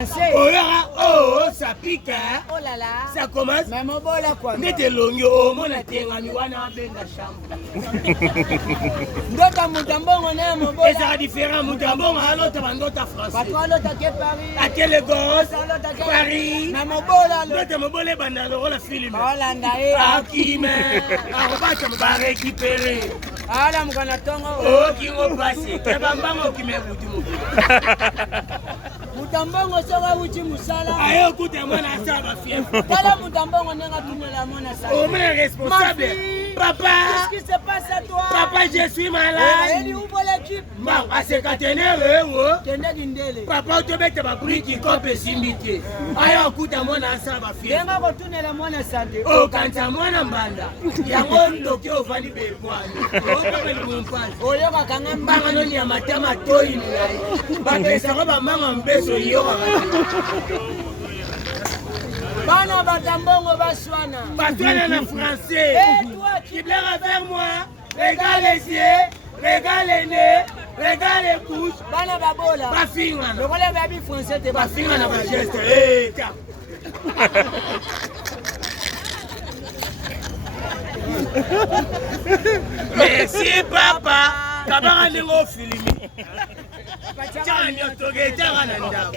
Oh là, oh, ça pique, hein? Oh là là. Ça commence. Même au bol à quoi? Mettez l'oignon, mon attention, wana benga chambre. D'autres moutambons, on est mon bol. Et ça sera différent, moutambon, à l'autre, à l'autre français. Pas toi, l'autre à Paris. À quel Lagos, L'autre à Paris. Même au bol à l'autre. L'autre, mon bol est bandana, la film. Hollanda, Ah, qui mais, ah, on va se récupérer. ah, là, mon canatongo. Oh, qui m'ont passé, qui m'ont qui m'a foutu. Moutambongo sera uchi musala. Ayo, écoutez-moi, la salle, fief. Kala moutambongo n'est-ce pas la mona sa. Oh, mais responsable. Papa. Qu'est-ce qui se passe à toi? Papa, je suis malade. Elle ouvre l'équipe. Bon, à ce caténaire, Tende dindele. papa, tu mets ta brique qui compte simité. Ayo, écoute-moi, la salle, fief. Denga retourner la mona santé. Oh, quand tu as moi, Nambanda. Yango, ndoki, au vani, bekwani. Oh, papa, il m'en passe. Oyo bakanga Mbanga, non, ya matama, toi, il m'a. Papa, ça va, maman, mbeso, yo. Bana batambongo baswana. Patouane en français. Et toi, Qui blague vers moi. Regarde les yeux, regarde les nez, regarde les bouches. Bana babola. Pas finir. Le relais baby français te Pas pas finir dans ma geste. Eh, tiens. Merci papa. Kabanga lingo filimi. Tiens, nyotoge, tiens, nanda.